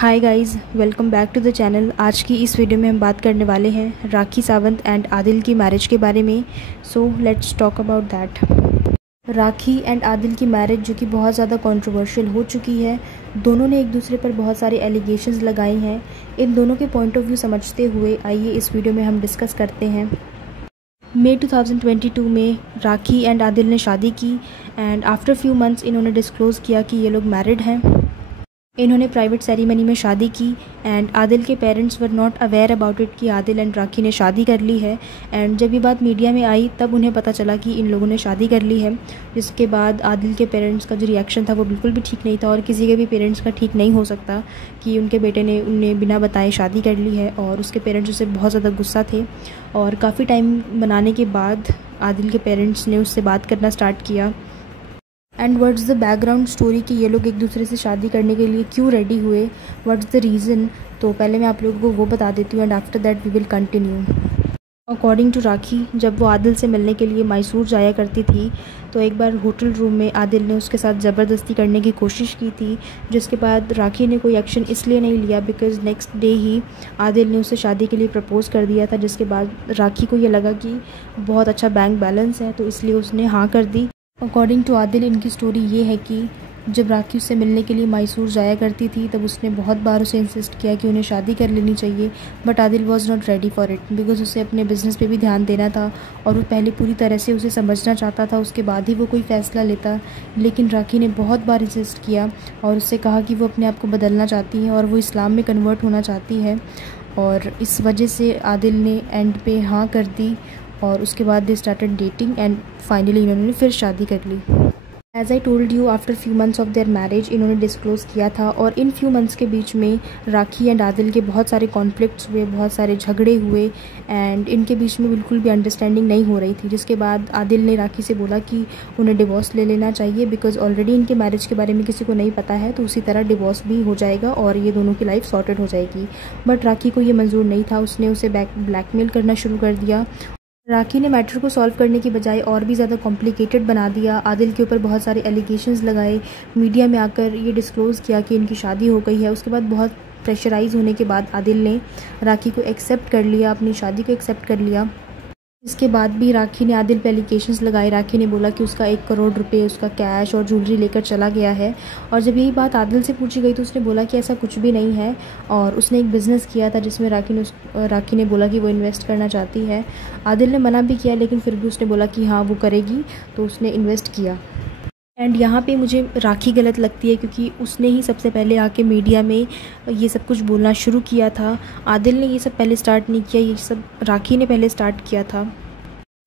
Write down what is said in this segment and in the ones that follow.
Hi guys, welcome back to the channel. आज की इस वीडियो में हम बात करने वाले हैं राखी सावंत एंड आदिल की मैरिज के बारे में। So let's talk about that. Rakhi and Adil की मैरिज जो कि बहुत ज़्यादा कंट्रोवर्शियल हो चुकी है। दोनों ने एक दूसरे पर बहुत सारे एलिगेशंस लगाए हैं। इन दोनों के पॉइंट ऑफ व्यू समझते हुए आइए इस वीडियो में हम डिस्कस करते हैं। मई 2022 में राखी एंड आदिल ने शादी की एंड आफ्टर फ्यू मंथ्स इन्होंने डिस्क्लोज़ किया कि ये लोग मैरिड हैं। इन्होंने प्राइवेट सेरेमनी में शादी की एंड आदिल के parents were not aware about it कि आदिल एंड राखी ने शादी कर ली है। एंड जब ये बात मीडिया में आई तब उन्हें पता चला कि इन लोगों ने शादी कर ली है। जिसके बाद आदिल के पेरेंट्स का जो रिएक्शन था वो बिल्कुल भी ठीक नहीं था और किसी के भी पेरेंट्स का ठीक नहीं हो सकता कि उनके बेटे ने उन्हें बिना बताए शादी कर ली है। और उसके पेरेंट्स उससे बहुत ज़्यादा गुस्सा थे और काफ़ी टाइम बनाने के बाद आदिल के पेरेंट्स ने उससे बात करना स्टार्ट किया। And what's the background story कि ये लोग एक दूसरे से शादी करने के लिए क्यों रेडी हुए, व्हाट्स द रीज़न। तो पहले मैं आप लोगों को वो बता देती हूँ and after that we will continue. According to Rakhi, जब वो आदिल से मिलने के लिए मैसूर जाया करती थी तो एक बार होटल रूम में आदिल ने उसके साथ ज़बरदस्ती करने की कोशिश की थी। जिसके बाद राखी ने कोई एक्शन इसलिए नहीं लिया बिकॉज़ नेक्स्ट डे ही आदिल ने उसे शादी के लिए प्रपोज़ कर दिया था। जिसके बाद राखी को ये लगा कि बहुत अच्छा बैंक बैलेंस है तो इसलिए उसने हाँ कर दी। अकॉर्डिंग टू आदिल, इनकी स्टोरी ये है कि जब राखी उससे मिलने के लिए मैसूर जाया करती थी तब उसने बहुत बार उसे इंसिस्ट किया कि उन्हें शादी कर लेनी चाहिए। But Adil was not ready for it because उसे अपने बिजनेस पे भी ध्यान देना था और वो पहले पूरी तरह से उसे समझना चाहता था, उसके बाद ही वो कोई फ़ैसला लेता। लेकिन राखी ने बहुत बार इंसिस्ट किया और उससे कहा कि वो अपने आप को बदलना चाहती है और वो इस्लाम में कन्वर्ट होना चाहती है। और इस वजह से आदिल ने एंड पे हाँ कर दी और उसके बाद they started dating and finally इन्होंने फिर शादी कर ली। As I told you, after few months of their marriage इन्होंने डिस्क्लोज़ किया था और इन फ्यू मंथ्स के बीच में राखी एंड आदिल के बहुत सारे कॉन्फ्लिक्ट्स हुए, बहुत सारे झगड़े हुए एंड इनके बीच में बिल्कुल भी अंडरस्टैंडिंग नहीं हो रही थी। जिसके बाद आदिल ने राखी से बोला कि उन्हें डिवोर्स ले लेना चाहिए बिकॉज ऑलरेडी इनके मैरिज के बारे में किसी को नहीं पता है, तो उसी तरह डिवोर्स भी हो जाएगा और ये दोनों की लाइफ सॉर्टेड हो जाएगी। बट राखी को ये मंजूर नहीं था, उसने उसे ब्लैकमेल करना शुरू कर दिया। राखी ने मैटर को सॉल्व करने की बजाय और भी ज़्यादा कॉम्प्लिकेटेड बना दिया। आदिल के ऊपर बहुत सारे एलिगेशंस लगाए, मीडिया में आकर ये डिस्क्लोज़ किया कि इनकी शादी हो गई है। उसके बाद बहुत प्रेशराइज़ होने के बाद आदिल ने राखी को एक्सेप्ट कर लिया, अपनी शादी को एक्सेप्ट कर लिया। इसके बाद भी राखी ने आदिल पे एलिगेशंस लगाए। राखी ने बोला कि उसका 1 करोड़ रुपए उसका कैश और ज्वेलरी लेकर चला गया है और जब यही बात आदिल से पूछी गई तो उसने बोला कि ऐसा कुछ भी नहीं है और उसने एक बिज़नेस किया था जिसमें राखी ने बोला कि वो इन्वेस्ट करना चाहती है। आदिल ने मना भी किया लेकिन फिर भी उसने बोला कि हाँ वो करेगी, तो उसने इन्वेस्ट किया। एंड यहाँ पे मुझे राखी गलत लगती है क्योंकि उसने ही सबसे पहले आके मीडिया में ये सब कुछ बोलना शुरू किया था। आदिल ने ये सब पहले स्टार्ट नहीं किया, ये सब राखी ने पहले स्टार्ट किया था।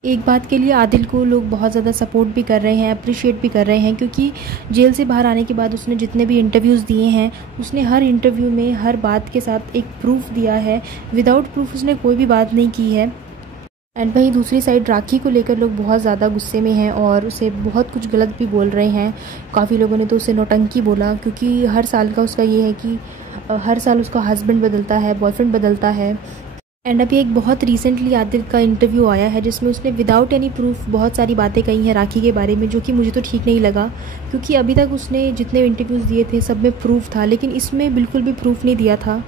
एक बात के लिए आदिल को लोग बहुत ज़्यादा सपोर्ट भी कर रहे हैं, अप्रिशिएट भी कर रहे हैं क्योंकि जेल से बाहर आने के बाद उसने जितने भी इंटरव्यूज़ दिए हैं उसने हर इंटरव्यू में हर बात के साथ एक प्रूफ दिया है। विदाउट प्रूफ उसने कोई भी बात नहीं की है। एंड वहीं दूसरी साइड राखी को लेकर लोग बहुत ज़्यादा गुस्से में हैं और उसे बहुत कुछ गलत भी बोल रहे हैं। काफ़ी लोगों ने तो उसे नौटंकी बोला क्योंकि हर साल का उसका ये है कि हर साल उसका हस्बैंड बदलता है, बॉयफ्रेंड बदलता है। एंड अभी एक बहुत रिसेंटली आदिल का इंटरव्यू आया है जिसमें उसने विदाउट एनी प्रूफ बहुत सारी बातें कही हैं राखी के बारे में, जो कि मुझे तो ठीक नहीं लगा क्योंकि अभी तक उसने जितने इंटरव्यूज़ दिए थे सब में प्रूफ था लेकिन इसमें बिल्कुल भी प्रूफ नहीं दिया था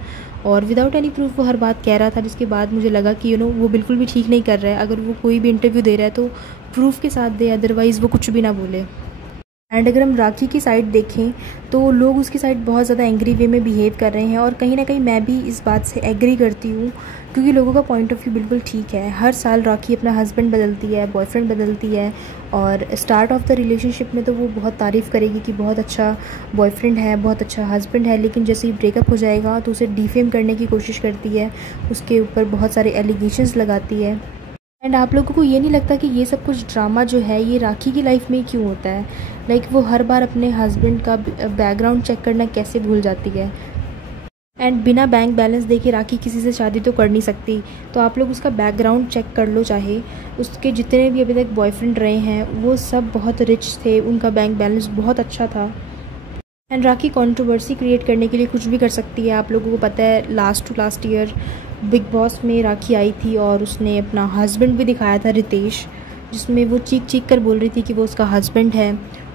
और विदाउट एनी प्रूफ वो हर बात कह रहा था। जिसके बाद मुझे लगा कि वो बिल्कुल भी ठीक नहीं कर रहा है। अगर वो कोई भी इंटरव्यू दे रहा है तो प्रूफ के साथ दे, अदरवाइज़ वो कुछ भी ना बोले। एंड अगर हम राखी की साइड देखें तो लोग उसकी साइड बहुत ज़्यादा एंग्री वे में बिहेव कर रहे हैं और कहीं ना कहीं मैं भी इस बात से एग्री करती हूँ क्योंकि लोगों का पॉइंट ऑफ व्यू बिल्कुल ठीक है। हर साल राखी अपना हस्बैंड बदलती है, बॉयफ्रेंड बदलती है और स्टार्ट ऑफ द रिलेशनशिप में तो वो बहुत तारीफ़ करेगी कि बहुत अच्छा बॉयफ्रेंड है, बहुत अच्छा हस्बैंड है, लेकिन जैसे ही ब्रेकअप हो जाएगा तो उसे डिफेम करने की कोशिश करती है, उसके ऊपर बहुत सारे एलिगेशंस लगाती है। एंड आप लोगों को ये नहीं लगता कि ये सब कुछ ड्रामा जो है ये राखी की लाइफ में क्यों होता है? लाइक वो हर बार अपने हस्बैंड का बैकग्राउंड चेक करना कैसे भूल जाती है? एंड बिना बैंक बैलेंस देखे राखी किसी से शादी तो कर नहीं सकती, तो आप लोग उसका बैकग्राउंड चेक कर लो। चाहे उसके जितने भी अभी तक बॉयफ्रेंड रहे हैं वो सब बहुत रिच थे, उनका बैंक बैलेंस बहुत अच्छा था। एंड राखी कंट्रोवर्सी क्रिएट करने के लिए कुछ भी कर सकती है। आप लोगों को पता है last to last year Bigg Boss में राखी आई थी और उसने अपना हस्बैंड भी दिखाया था, रितेश, जिसमें वो चीख चीख कर बोल रही थी कि वो उसका हस्बैंड है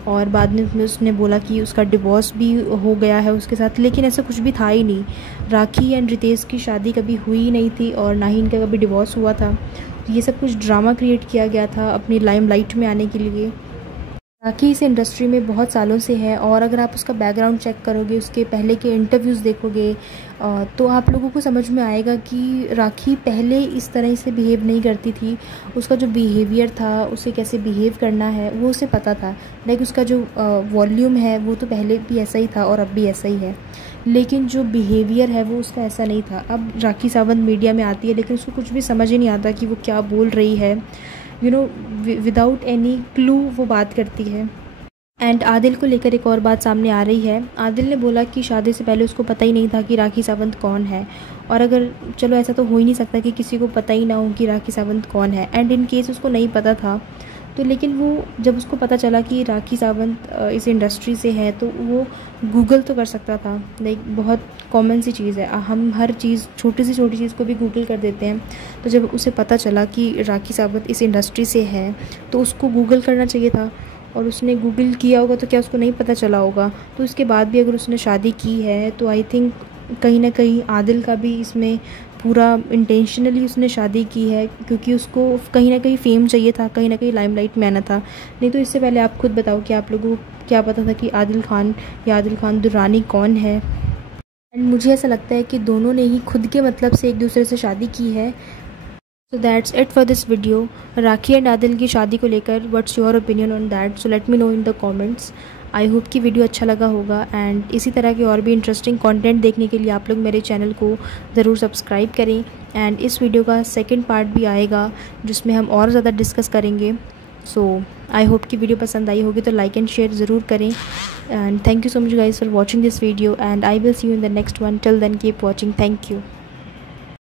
और बाद में उसने बोला कि उसका डिवोर्स भी हो गया है उसके साथ, लेकिन ऐसा कुछ भी था ही नहीं। राखी एंड रितेश की शादी कभी हुई नहीं थी और ना ही इनका कभी डिवोर्स हुआ था। तो ये सब कुछ ड्रामा क्रिएट किया गया था अपनी लाइमलाइट में आने के लिए। राखी इस इंडस्ट्री में बहुत सालों से है और अगर आप उसका बैकग्राउंड चेक करोगे, उसके पहले के इंटरव्यूज़ देखोगे, तो आप लोगों को समझ में आएगा कि राखी पहले इस तरह से बिहेव नहीं करती थी। उसका जो बिहेवियर था, उसे कैसे बिहेव करना है वो उसे पता था। लाइक उसका जो वॉल्यूम है वो तो पहले भी ऐसा ही था और अब भी ऐसा ही है, लेकिन जो बिहेवियर है वो उसका ऐसा नहीं था। अब राखी सावंत मीडिया में आती है लेकिन उसको कुछ भी समझ ही नहीं आता कि वो क्या बोल रही है। विदाउट एनी क्लू वो बात करती है। एंड आदिल को लेकर एक और बात सामने आ रही है। आदिल ने बोला कि शादी से पहले उसको पता ही नहीं था कि राखी सावंत कौन है, और अगर चलो ऐसा तो हो ही नहीं सकता कि किसी को पता ही ना हो कि राखी सावंत कौन है। एंड इन केस उसको नहीं पता था तो लेकिन वो जब उसको पता चला कि राखी सावंत इस इंडस्ट्री से है तो वो गूगल तो कर सकता था। लाइक बहुत कॉमन सी चीज़ है, हम हर चीज़ छोटी सी छोटी चीज़ को भी गूगल कर देते हैं। तो जब उसे पता चला कि राखी सावंत इस इंडस्ट्री से है तो उसको गूगल करना चाहिए था, और उसने गूगल किया होगा तो क्या उसको नहीं पता चला होगा। तो उसके बाद भी अगर उसने शादी की है तो आई थिंक कहीं ना कहीं आदिल का भी इसमें पूरा इंटेंशनली उसने शादी की है, क्योंकि उसको कहीं ना कहीं फेम चाहिए था, कहीं ना कहीं लाइमलाइट में आना था। नहीं तो इससे पहले आप खुद बताओ कि आप लोगों को क्या पता था कि आदिल खान या आदिल खान दुर्रानी कौन है। एंड मुझे ऐसा लगता है कि दोनों ने ही खुद के मतलब से एक दूसरे से शादी की है। So that's it for this video. Rakhi and Adil की शादी को लेकर what's your opinion on that, so let me know in the comments. I hope कि वीडियो अच्छा लगा होगा, एंड इसी तरह के और भी इंटरेस्टिंग कंटेंट देखने के लिए आप लोग मेरे चैनल को ज़रूर सब्सक्राइब करें। एंड इस वीडियो का सेकंड पार्ट भी आएगा जिसमें हम और ज़्यादा डिस्कस करेंगे। सो आई होप कि वीडियो पसंद आई होगी तो लाइक एंड शेयर ज़रूर करें। And thank you so much guys for watching this video, and I will see you in the next one. Till then keep watching. Thank you.